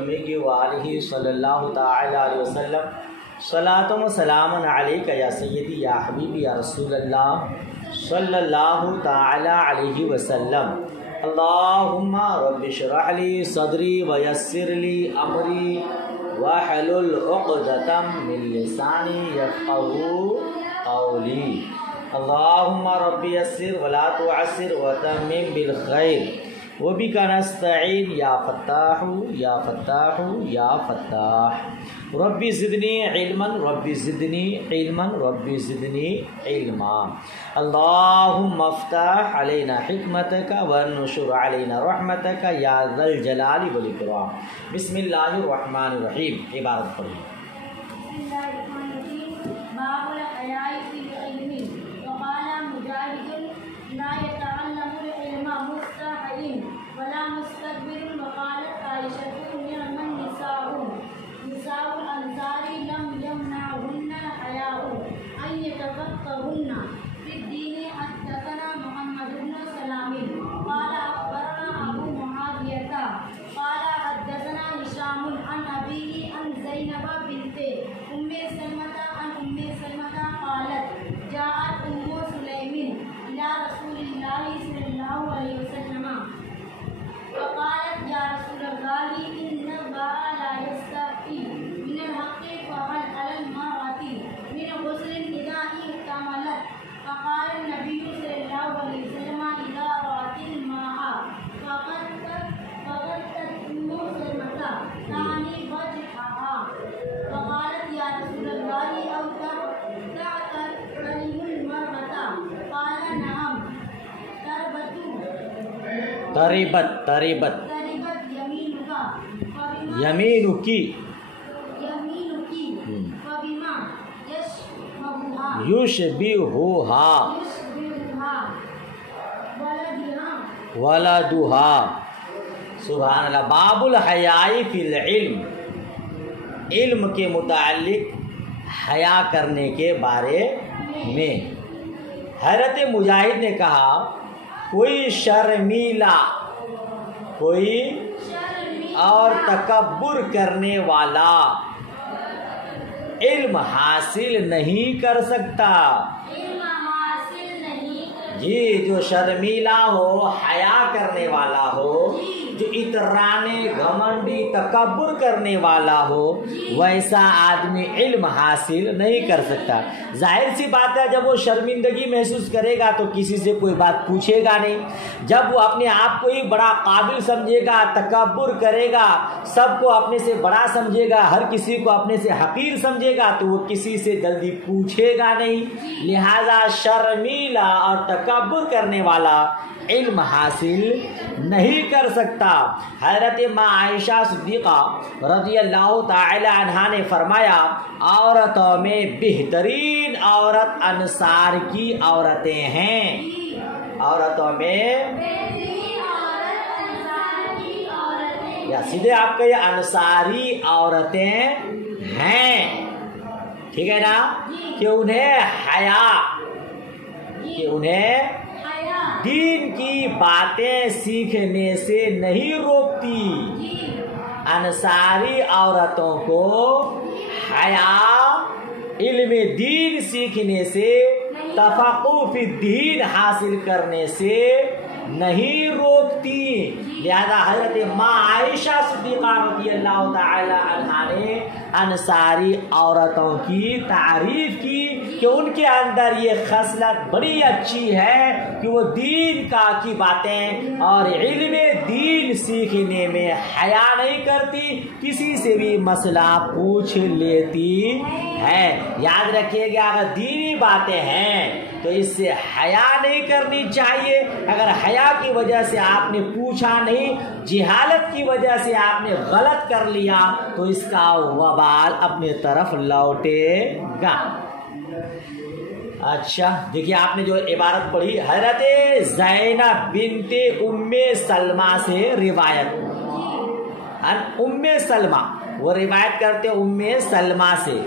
یومگی والہ صلی اللہ تعالی علیہ وسلم صلاۃ و سلام علیک یا سیدی یا حبیبی یا رسول اللہ صلی اللہ تعالی علیہ وسلم اللہم رب اشرح لی صدری ویسر لی امری واحلل عقدۃ من لسانی یفقهوا قولی اللہم رب یسر ولا تعسر وتمم بالخیر وبک نستعین یا فتاح یا فتاح یا فتاح ربی زدنی علما ربی زدنی علما ربی زدنی علما اللہم افتح علینا حکمتک وانشر علینا رحمتک یا ذا الجلال والاکرام۔ بسم اللہ الرحمن الرحیم۔ عبارت پڑھیں۔ بسم اللہ الرحمن الرحیم۔ باب الحیاء فی العلم۔ وقال مجاہد لا يتعلم العلم مستحی ولا مستكبر۔ وقالت عائشة نعم النساء نساء الأنصار لم يمنعهن الحياء أن يتفقهن في الدين۔ حدثنا محمد بن سلام قال أخبرنا أبو معاوية قال حدثنا هشام عن أبيه عن زينب بنت أم سلمة عن أم سلمة قالت جاءت أم سليم إلى رسول الله صلى الله عليه وسلم فقالت يا رسول الله إن الله لا يستحي من الحق فهل على المرأة من غسل إذا احتملت؟ فقال النبي صلى الله عليه وسلم إذا رأت الماء فغطت أم سلمة تعني وجهها فقالت يا رسول الله أو تعترض المرأة؟ قال نعم تربت یمینکی فبما یشبہہا ولدہا۔ سبحان اللہ۔ باب الحیاء فی العلم، علم کے متعلق حیا کرنے کے بارے میں۔ حضرت مجاہد نے کہا کوئی شرمیلا، کوئی اور تکبر کرنے والا علم حاصل نہیں کر سکتا۔ جی، جو شرمیلا ہو، حیا کرنے والا ہو، جو اترانے گھمنڈی تکبر کرنے والا ہو، ویسا آدمی علم حاصل نہیں کر سکتا۔ ظاہر سی بات ہے، جب وہ شرمندگی محسوس کرے گا تو کسی سے کوئی بات پوچھے گا نہیں۔ جب وہ اپنے آپ کو ہی بڑا قابل سمجھے گا، تکبر کرے گا، سب کو اپنے سے بڑا سمجھے گا، ہر کسی کو اپنے سے حقیر سمجھے گا، تو وہ کسی سے جلدی پوچھے گا نہیں۔ لہذا شرمیلا اور تکبر کرنے والا علم حاصل نہیں کر سکتا۔ حضرت ماں عائشہ صدیقہ رضی اللہ تعالی عنہا نے فرمایا عورتوں میں بہترین عورت انصار کی عورتیں ہیں۔ عورتوں میں یا سیدھے آپ کا یہ انصاری عورتیں ہیں، ٹھیک ہے نا، کہ انہیں حیا، کہ انہیں دین کی باتیں سیکھنے سے نہیں روکتی۔ انصاری عورتوں کو حیا علم دین سیکھنے سے، تفقہ فی الدین حاصل کرنے سے نہیں روکتی۔ لہذا حضرت ماں عائشہ صدیقہ رضی اللہ تعالی عنہا نے انصاری عورتوں کی تعریف کی کہ ان کے اندر یہ خصلت بڑی اچھی ہے کہ وہ دین کی باتیں اور علم دین سیکھنے میں حیا نہیں کرتی، کسی سے بھی مسئلہ پوچھ لیتی ہے۔ یاد رکھیے گا، اگر دینی باتیں ہیں تو اس سے حیا نہیں کرنی چاہیے۔ اگر حیا کی وجہ سے آپ نے پوچھا نہیں، جہالت کی وجہ سے آپ نے غلط کر لیا، تو اس کا وبال اپنے طرف لوٹے گا۔ اچھا دیکھیے، آپ نے جو عبارت پڑھی، حضرت زینب بنت ام سلمہ سے روایت، ام سلمہ وہ روایت کرتے ام سلمہ سے،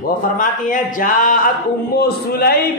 وہ فرماتی ہے جاءت ام سلیم،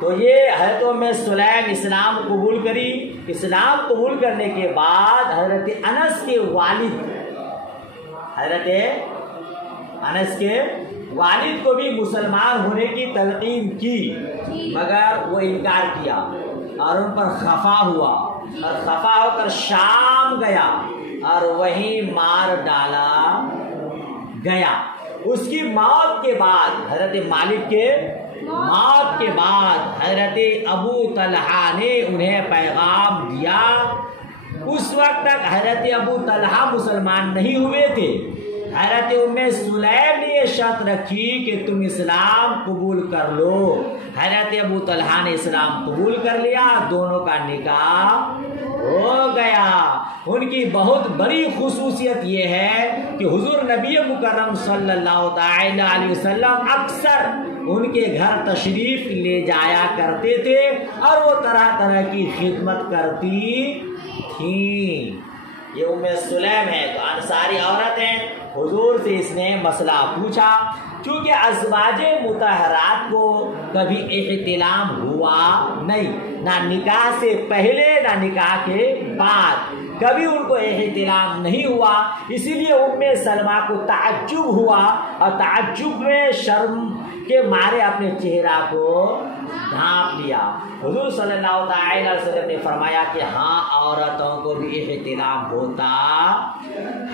تو یہ حضرت ام سلیم اسلام قبول کری. اسلام قبول کرنے کے بعد حضرت انس کے والد، حضرت انس کے والد کو بھی مسلمان ہونے کی تلقین کی، مگر وہ انکار کیا اور ان پر خفا ہوا اور خفا ہو کر شام گیا اور وہیں مار ڈالا گیا. اس کی موت کے بعد، حضرت مالک کے موت کے بعد، حضرت ابو طلحہ نے انہیں پیغام دیا. اس وقت تک حضرت ابو طلحہ مسلمان نہیں ہوئے تھے. حضرت ام سلیم نے یہ شرط رکھی کہ تم اسلام قبول کر لو. حضرت ابو طلحہ نے اسلام قبول کر لیا، دونوں کا نکاح ہو گیا. ان کی بہت بڑی خصوصیت یہ ہے کہ حضور نبی مکرم صلی اللہ تعالی علیہ وسلم اکثر ان کے گھر تشریف لے جایا کرتے تھے اور وہ طرح طرح کی خدمت کرتی تھیں. یہ ام سلیم ہے تو انصاری عورت ہیں. حضور سے اس نے مسئلہ پوچھا. چونکہ ازواج مطہرات کو کبھی احتلام ہوا نہیں، نہ نکاح سے پہلے نہ نکاح کے بعد کبھی ان کو احتلام نہیں ہوا. اسی لیے ام سلمہ کو تعجب ہوا اور تعجب میں شرم کے مارے اپنے چہرہ کو ڈھانپ لیا. حضور صلی اللہ تعالی علیہ وسلم نے فرمایا کہ ہاں، عورتوں کو بھی احتلام ہوتا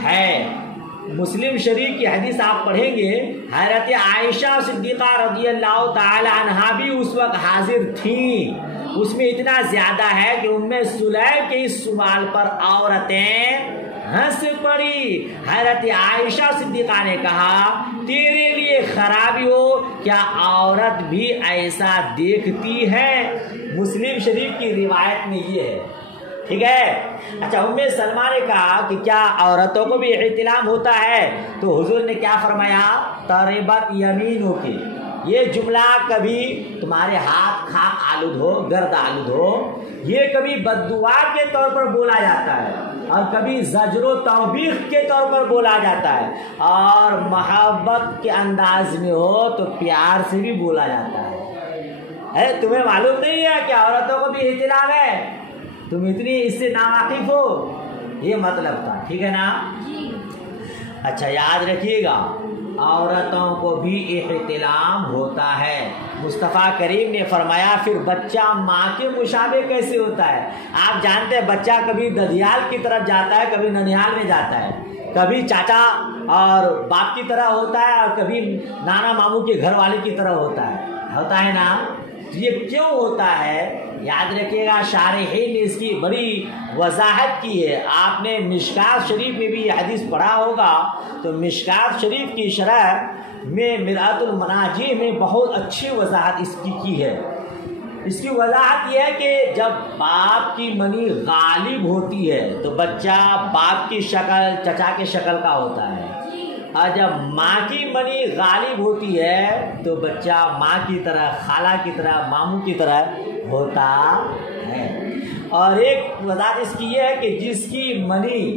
ہے. مسلم شریف کی حدیث آپ پڑھیں گے، حضرت عائشہ صدیقہ رضی اللہ تعالی عنہا بھی اس وقت حاضر تھیں. اس میں اتنا زیادہ ہے کہ ام سلیم کے اس سوال پر عورتیں ہنس پڑی. حضرت عائشہ صدیقہ نے کہا تیرے لیے خرابی ہو کیا عورت بھی ایسا دیکھتی ہے. مسلم شریف کی روایت میں یہ ہے. ٹھیک ہے. اچھا، ام سلمہ نے کہا کہ کیا عورتوں کو بھی احتلام ہوتا ہے؟ تو حضور نے کیا فرمایا؟ تربت یمینوں کی. یہ جملہ کبھی تمہارے ہاتھ خاک آلود ہو، گرد آلود ہو، یہ کبھی بددعا کے طور پر بولا جاتا ہے اور کبھی زجر و توبیخ کے طور پر بولا جاتا ہے، اور محبت کے انداز میں ہو تو پیار سے بھی بولا جاتا ہے. تمہیں معلوم نہیں ہے کہ عورتوں کو بھی احتلام ہے؟ تم اتنی اس سے ناواقف ہو، یہ مطلب تھا. ٹھیک ہے نا؟ اچھا، یاد رکھیے گا عورتوں کو بھی احتلام ہوتا ہے. مصطفیٰ کریم نے فرمایا پھر بچہ ماں کے مشابہ کیسے ہوتا ہے؟ آپ جانتے ہیں بچہ کبھی ددیال کی طرف جاتا ہے، کبھی ننیال میں جاتا ہے، کبھی چاچا اور باپ کی طرح ہوتا ہے اور کبھی نانا ماموں کے گھر والے کی طرح ہوتا ہے نا. یہ کیوں ہوتا ہے؟ یاد رکھیے گا شارحین نے اس کی بڑی وضاحت کی ہے. آپ نے مشکات شریف میں بھی یہ حدیث پڑھا ہوگا، تو مشکات شریف کی شرح میں مرآت المناجی میں بہت اچھی وضاحت اس کی ہے. اس کی وضاحت یہ ہے کہ جب باپ کی منی غالب ہوتی ہے تو بچہ باپ کی شکل چچا کی شکل کا ہوتا ہے، اور جب ماں کی منی غالب ہوتی ہے تو بچہ ماں کی طرح، خالہ کی طرح، ماموں کی طرح ہوتا ہے. اور ایک وضاحت اس کی یہ ہے کہ جس کی منی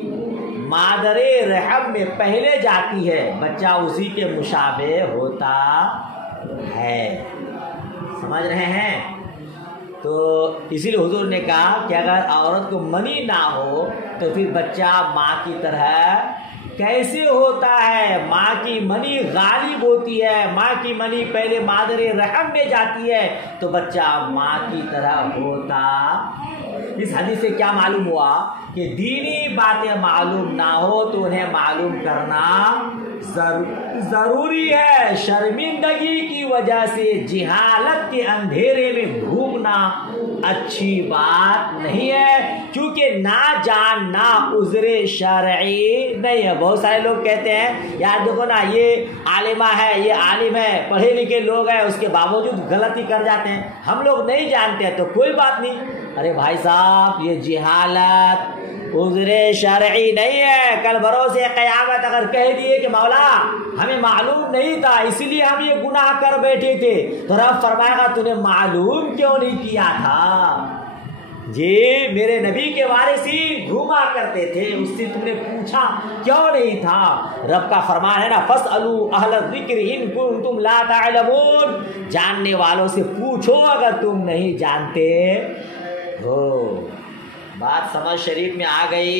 مادر رحم میں پہلے جاتی ہے بچہ اسی کے مشابہ ہوتا ہے. سمجھ رہے ہیں؟ تو اسی لیے حضور نے کہا کہ اگر عورت کو منی نہ ہو تو پھر بچہ ماں کی طرح کیسے ہوتا ہے؟ ماں کی منی غالب ہوتی ہے، ماں کی منی پہلے مادر رحم میں جاتی ہے تو بچہ ماں کی طرح ہوتا. اس حدیث سے کیا معلوم ہوا کہ دینی باتیں معلوم نہ ہو تو انہیں معلوم کرنا ضروری ہے. شرمندگی کی وجہ سے جہالت کے اندھیرے میں ڈوبنا اچھی بات نہیں ہے، کیونکہ نہ جاننا عذر شرعی نہیں ہے. بہت سارے لوگ کہتے ہیں یار دیکھو نا، یہ عالمہ ہے، یہ عالم ہے، پڑھے لکھے لوگ ہیں، اس کے باوجود غلطی کر جاتے ہیں، ہم لوگ نہیں جانتے ہیں تو کوئی بات نہیں. ارے بھائی صاحب، یہ جہالت عذر شرعی نہیں ہے. کل بروز قیامت اگر کہہ دیے کہ مولا ہمیں معلوم نہیں تھا اسی لیے ہم یہ گناہ کر بیٹھے تھے، تو رب فرمائے گا تو نے معلوم کیوں نہیں کیا تھا؟ جی میرے نبی کے وارثین گھوما کرتے تھے، اس سے تم نے پوچھا کیوں نہیں تھا؟ رب کا فرمان ہے نا، فَاسْأَلُوا أَهْلَ الذِّكْرِ إِن كُنتُمْ لَا تَعْلَمُونَ، جاننے والوں سے پوچھو اگر تم نہیں جانتے ہو۔ بات سمجھ شریف میں آ گئی؟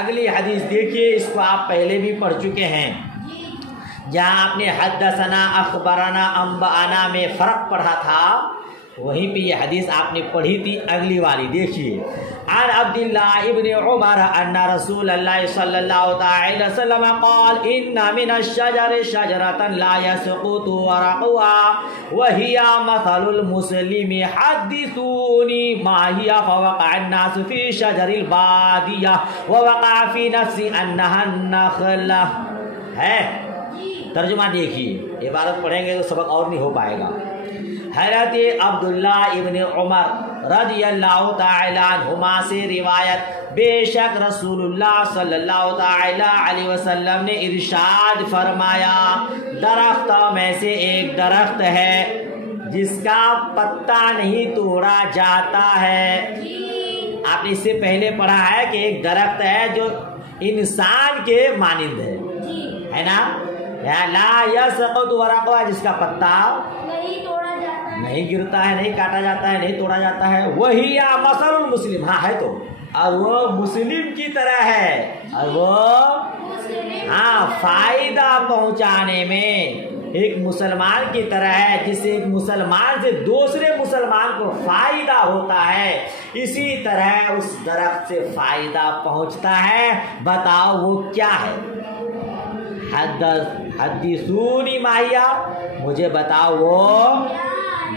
اگلی حدیث دیکھیے، اس کو آپ پہلے بھی پڑھ چکے ہیں، جہاں آپ نے حدثنا اخبرنا انبانا میں فرق پڑھا تھا، وہیں پہ یہ حدیث آپ نے پڑھی تھی، اگلی والی دیکھیے۔ عن عبداللہ ابن عمر ان رسول اللہ صلی اللہ تعالی وسلم قال ان من الشجر شجرة لا يسقط ورقها وهي مثل المسلم حدثوني ما هي فوقع الناس في شجر البادية ووقع في نفسي انها النخلة ہے۔ ترجمہ دیکھیے، عبارت پڑھیں گے تو سبق اور نہیں ہو پائے گا۔ حضرت عبداللہ ابن عمر رضی اللہ تعالی عنہما سے روایت، بے شک رسول اللہ صلی اللہ تعالی علیہ وسلم نے ارشاد فرمایا، درختوں میں سے ایک درخت ہے جس کا پتا نہیں توڑا جاتا ہے۔ آپ نے اس سے پہلے پڑھا ہے کہ ایک درخت ہے جو انسان کے مانند ہے نا، لا یسقط ورقہ، جس کا پتا نہیں گرتا ہے، نہیں کاٹا جاتا ہے، نہیں توڑا جاتا ہے، وہی مثل المسلم، ہاں ہے تو، اور وہ مسلم کی طرح ہے، اور وہ ہاں فائدہ پہنچانے میں ایک مسلمان کی طرح ہے، جس سے ایک مسلمان سے دوسرے مسلمان کو فائدہ ہوتا ہے، اسی طرح اس درخت سے فائدہ پہنچتا ہے۔ بتاؤ وہ کیا ہے؟ حدثونی ماہیا، مجھے بتاؤ وہ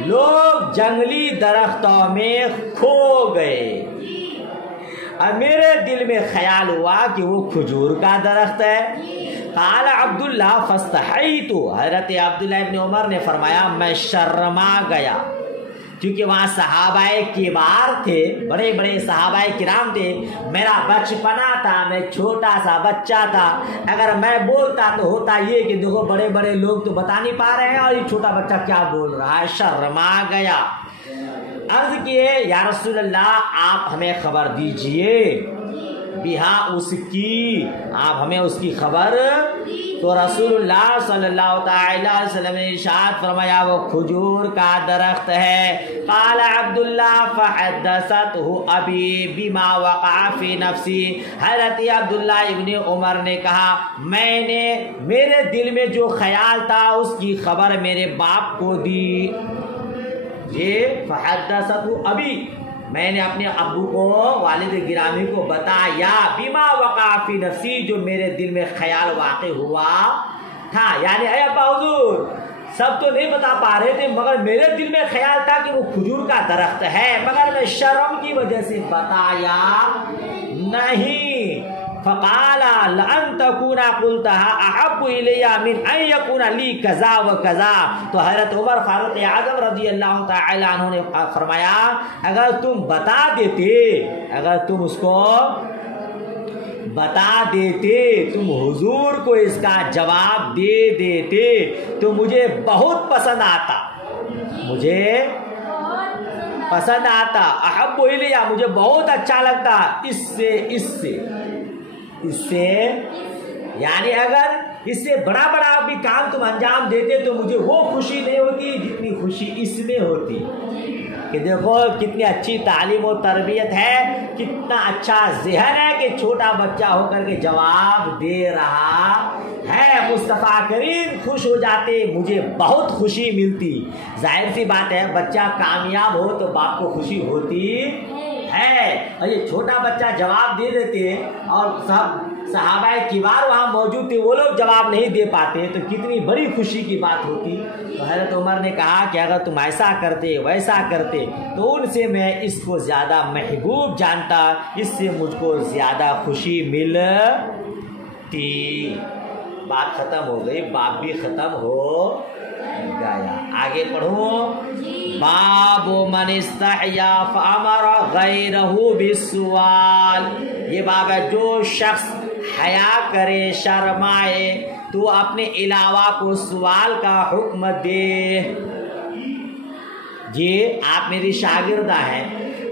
لوگ جنگلی درختوں میں کھو گئے، اور میرے دل میں خیال ہوا کہ وہ کھجور کا درخت ہے۔ قال عبداللہ فاستحیت، حضرت عبداللہ ابن عمر نے فرمایا میں شرما گیا، کیونکہ وہاں صحابہ کبار تھے، بڑے بڑے صحابہ کرام تھے، میرا بچپنا تھا، میں چھوٹا سا بچہ تھا، اگر میں بولتا تو ہوتا یہ کہ دیکھو بڑے بڑے لوگ تو بتا نہیں پا رہے ہیں اور یہ چھوٹا بچہ کیا بول رہا ہے، شرما گیا۔ عرض کیے یا رسول اللہ آپ ہمیں خبر دیجئے، بہا اس کی، آپ ہمیں اس کی خبر۔ تو رسول اللہ صلی اللہ تعالی وسلم نے ارشاد فرمایا وہ کھجور کا درخت ہے۔ قال عبداللہ فحدثته ابی بما وقع فی نفسی، حضرت عبداللہ ابن عمر نے کہا میں نے میرے دل میں جو خیال تھا اس کی خبر میرے باپ کو دی۔ یہ فحدثته ابی، میں نے اپنے ابو کو، والد گرامی کو بتایا، بما وقع فی نفسی، جو میرے دل میں خیال واقع ہوا تھا، یعنی اے ابا حضور سب تو نہیں بتا پا رہے تھے مگر میرے دل میں خیال تھا کہ وہ کھجور کا درخت ہے، مگر میں شرم کی وجہ سے بتایا نہیں۔ فقال لأن تكون قلتها احب الي من ان يكون لي كذا وكذا، تو حضرت عمر فاروق اعظم رضی اللہ تعالی عنہ نے فرمایا اگر تم بتا دیتے، اگر تم اس کو بتا دیتے، تم حضور کو اس کا جواب دے دیتے تو مجھے بہت پسند آتا، مجھے پسند آتا، احب الی، مجھے بہت اچھا لگتا، اس سے یعنی اگر اس سے بڑا بڑا بھی کام تم انجام دیتے تو مجھے وہ خوشی نہیں ہوتی جتنی خوشی اس میں ہوتی کہ دیکھو کتنی اچھی تعلیم و تربیت ہے، کتنا اچھا ذہن ہے کہ چھوٹا بچہ ہو کر کے جواب دے رہا ہے، مصطفیٰ کریم خوش ہو جاتے، مجھے بہت خوشی ملتی۔ ظاہر سی بات ہے بچہ کامیاب ہو تو باپ کو خوشی ہوتی ہے، اور یہ چھوٹا بچہ جواب دے دیتے اور سب صحابہ کبار وہاں موجود تھے، وہ لوگ جواب نہیں دے پاتے تو کتنی بڑی خوشی کی بات ہوتی۔ تو حضرت عمر نے کہا کہ اگر تم ایسا کرتے ویسا کرتے تو ان سے میں اس کو زیادہ محبوب جانتا، اس سے مجھ کو زیادہ خوشی ملتی۔ بات ختم ہو گئی، باپ بھی ختم ہو گیا۔ آگے پڑھو، باب من استحیا فامر غیرہ بالسؤال، یہ باب ہے جو شخص حیا کرے، شرمائے تو اپنے علاوہ کو سوال کا حکم دے۔ جی آپ میری شاگردہ ہیں،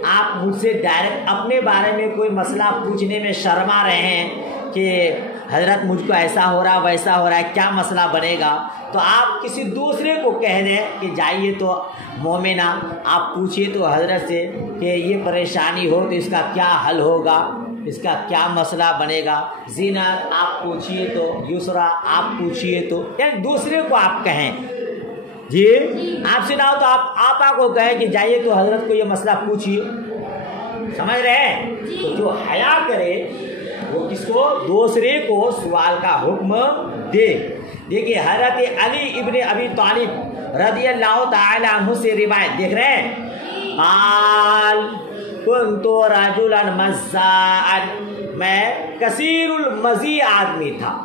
آپ مجھ سے ڈائریکٹ اپنے بارے میں کوئی مسئلہ پوچھنے میں شرما رہے ہیں کہ حضرت مجھ کو ایسا ہو رہا ویسا ہو رہا ہے، کیا مسئلہ بنے گا، تو آپ کسی دوسرے کو کہہ دیں کہ جائیے تو مومنہ آپ پوچھیے تو حضرت سے کہ یہ پریشانی ہو تو اس کا کیا حل ہوگا، اس کا کیا مسئلہ بنے گا، زینت آپ پوچھیے تو، یسرا آپ پوچھیے تو، یعنی دوسرے کو آپ کہیں جی آپ سے نہ ہو تو آپ آپا کو کہیں کہ جائیے تو حضرت کو یہ مسئلہ پوچھیے، سمجھ رہے ہیں؟ تو جو حیا کرے وہ کس کو؟ دوسرے کو سوال کا حکم دے۔ دیکھیے حضرت علی ابن ابی طالب رضی اللہ تعالی عنہ سے روایت دیکھ رہے ہیں، قال کنت رجلا مزاعا، میں کثیر المزی آدمی تھا،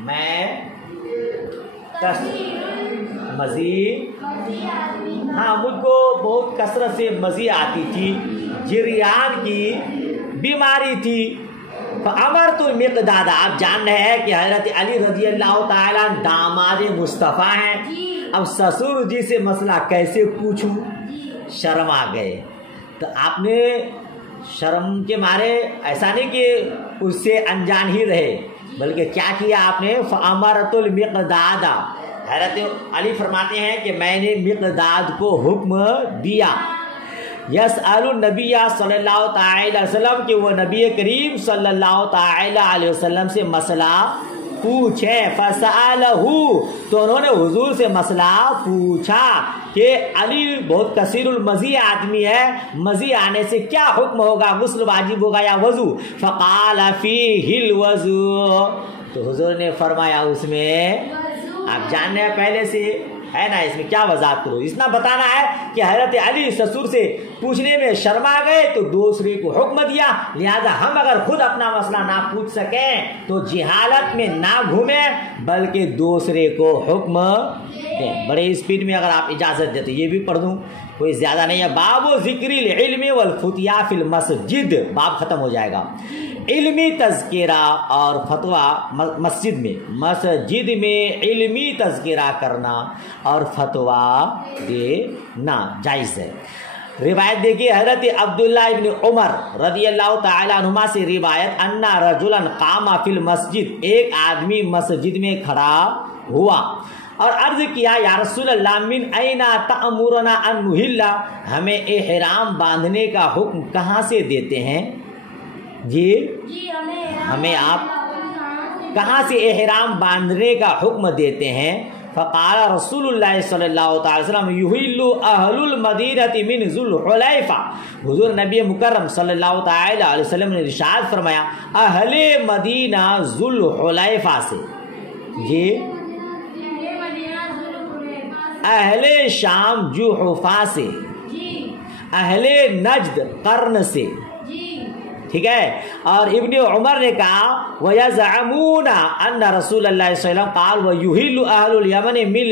میں مزید ہاں مجھ کو بہت کثرت سے مزی آتی تھی، جریان کی بیماری تھی، فامرت المقداد، آپ جان رہے ہیں کہ حضرت علی رضی اللہ تعالیٰ داماد مصطفیٰ ہیں، اب سسر جی سے مسئلہ کیسے پوچھوں، شرم آ گئے، تو آپ نے شرم کے مارے ایسا نہیں کہ اس سے انجان ہی رہے، بلکہ کیا کیا آپ نے؟ فامرت المقداد، حضرت علی فرماتے ہیں کہ میں نے مقداد کو حکم دیا، یسأل النبی صلی اللہ تعالی علیہ وسلم کہ وہ نبی کریم صلی اللہ تعالی علیہ وسلم سے مسئلہ پوچھے، فسألہ، تو انہوں نے حضور سے مسئلہ پوچھا کہ علی بہت کثیر المزی آدمی ہے، مزی آنے سے کیا حکم ہوگا، غسل واجب ہوگا یا وضو؟ فقال فیہ الوضو، تو حضور نے فرمایا اس میں، آپ جاننے ہیں پہلے سے ہے نا، اس میں کیا وضاحت کرو، اتنا بتانا ہے کہ حضرت علی سسر سے پوچھنے میں شرما گئے تو دوسرے کو حکم دیا، لہذا ہم اگر خود اپنا مسئلہ نہ پوچھ سکیں تو جہالت میں نہ گھومیں بلکہ دوسرے کو حکم دیں۔ بڑے اسپیڈ میں اگر آپ اجازت دیں تو یہ بھی پڑھ دوں، کوئی زیادہ نہیں ہے۔ باب ذکر العلم والفتیا فی المسجد، باب ختم ہو جائے گا۔ علمی تذکرہ اور فتویٰ مسجد میں علمی تذکرہ کرنا اور فتویٰ دینا جائز ہے۔ روایت دیکھیے حضرت عبداللہ ابن عمر رضی اللہ تعالی عنہما سے روایت، ان رجلا قام فی المسجد، ایک آدمی مسجد میں کھڑا ہوا اور عرض کیا، یا رسول اللہ من اینا تأمرنا ان نحل، ہمیں احرام باندھنے کا حکم کہاں سے دیتے ہیں؟ جی ہمیں آپ کہاں سے احرام باندھنے کا حکم دیتے ہیں؟ فقال رسول اللہ صلی اللہ تعالی وسلم یحل اہل المدینہ من ذو الحلیفہ، حضور نبی مکرم صلی اللہ تعالی علیہ وسلم نے ارشاد فرمایا اہل مدینہ ذو الحلیفہ سے، جی اہل شام جحفہ سے، اہل نجد قرن سے، ٹھیک ہے۔ اور ابن عمر نے کہا وَيَزْعَمُونَ أَنَّ رسول اللہ صلی اللہ علیہ وسلم قال وَيُحِلُّ أَهْلُ الْيَمَنِ مِنْ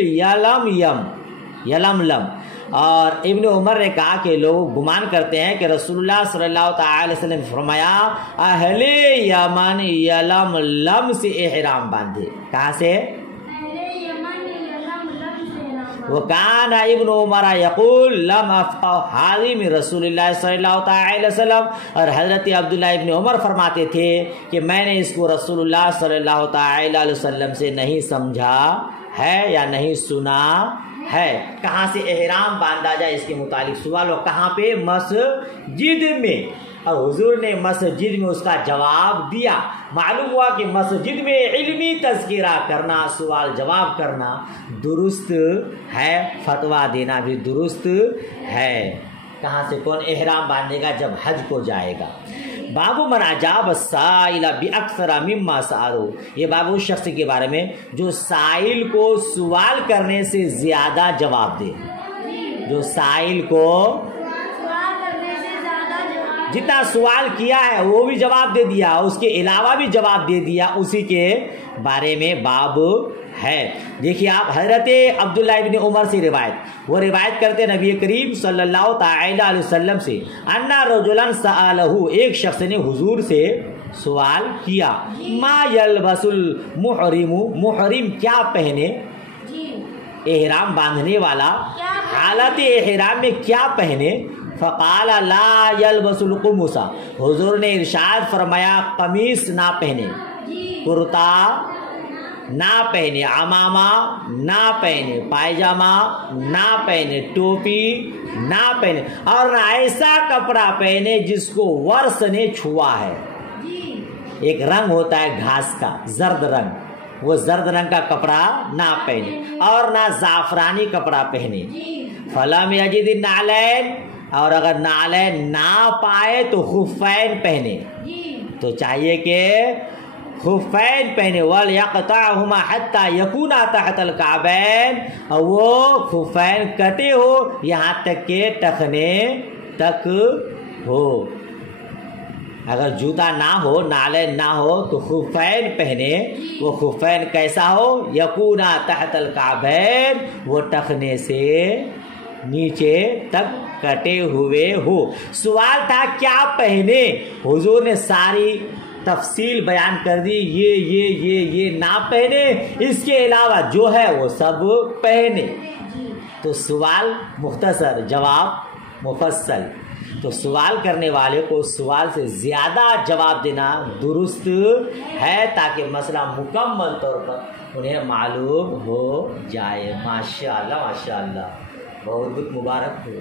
یلملم، اور ابن عمر نے کہا کہ لوگ گمان کرتے ہیں کہ رسول اللہ صلی اللہ تعالی وسلم نے فرمایا اہل یمن یلملم سے احرام باندھے، کہاں سے؟ وَكَانَ ابن عمر يقول لم أفقه هذه من رسول اللہ صلی اللہ تعالی وسلم، اور حضرت عبداللہ ابن عمر فرماتے تھے کہ میں نے اس کو رسول اللہ صلی اللہ تعالی علیہ وسلم سے نہیں سمجھا ہے یا نہیں سنا ہے۔ کہاں سے احرام باندھا جائے اس کے متعلق سوال ہو، کہاں پہ؟ مسجد میں، اور حضور نے مسجد میں اس کا جواب دیا۔ معلوم ہوا کہ مسجد میں علمی تذکرہ کرنا، سوال جواب کرنا درست ہے، فتویٰ دینا بھی درست ہے۔ کہاں سے کون احرام باندھے گا؟ جب حج کو جائے گا۔ باب من اجاب السائل باکثر مما سألوا، یہ باب اس شخص کے بارے میں جو سائل کو سوال کرنے سے زیادہ جواب دے، جو سائل کو جتنا سوال کیا ہے وہ بھی جواب دے دیا، اس کے علاوہ بھی جواب دے دیا، اسی کے بارے میں باب ہے۔ دیکھیے آپ حضرت عبداللہ ابن عمر سے روایت، وہ روایت کرتے نبی کریم صلی اللہ تعالی علیہ وسلم سے، ان رجلا سألہ، ایک شخص نے حضور سے سوال کیا، ما یلبس المحرم، محرم کیا پہنے، احرام باندھنے والا حالت احرام میں کیا پہنے؟ فقال لا یلبس القمص، حضور نے ارشاد فرمایا قمیص نہ پہنے، کرتا نہ پہنے، عمامہ نہ پہنے، پائجامہ نہ پہنے، ٹوپی نہ پہنے، اور نہ ایسا کپڑا پہنے جس کو ورس نے چھوا ہے۔ ایک رنگ ہوتا ہے گھاس کا، زرد رنگ، وہ زرد رنگ کا کپڑا نہ پہنے، اور نہ زعفرانی کپڑا پہنے۔ فلم یجد النعلین، اور اگر نعلین نہ پائے تو خفین پہنے، تو چاہیے کہ خفین پہنے، وَلْيَقْطَعْهُمَا حَتَّى يَكُونَا تَحْتَ الْكَعْبَيْنِ، اور وہ خفین کٹے ہو یہاں تک کہ ٹخنے تک ہو۔ اگر جوتا نہ ہو، نعلین نہ ہو تو خفین پہنے، وہ خفین کیسا ہو؟ یکونا تحت الکعبین، وہ ٹخنے سے نیچے تک کٹے ہوئے ہو۔ سوال تھا کیا پہنے، حضور نے ساری تفصیل بیان کر دی، یہ نہ پہنے، اس کے علاوہ جو ہے وہ سب پہنے۔ تو سوال مختصر، جواب مفصل۔ تو سوال کرنے والے کو سوال سے زیادہ جواب دینا درست ہے تاکہ مسئلہ مکمل طور پر انہیں معلوم ہو جائے۔ ماشاءاللہ ماشاءاللہ، بہت بہت مبارک ہو۔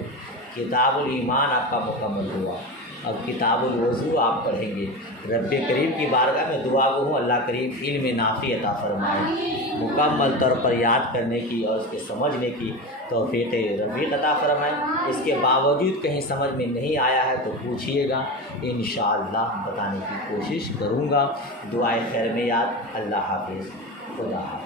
کتاب الایمان آپ کا مکمل ہوا، اب کتاب الوضو آپ پڑھیں گے۔ رب کریم کی بارگاہ میں دعا گو ہوں اللہ کریم علم نافع عطا فرمائے، مکمل طور پر یاد کرنے کی اور اس کے سمجھنے کی توفیق رفیق عطا فرمائے۔ اس کے باوجود کہیں سمجھ میں نہیں آیا ہے تو پوچھیے گا، انشاءاللہ بتانے کی کوشش کروں گا۔ دعائے خیر میں یاد۔ اللہ حافظ، خدا حافظ۔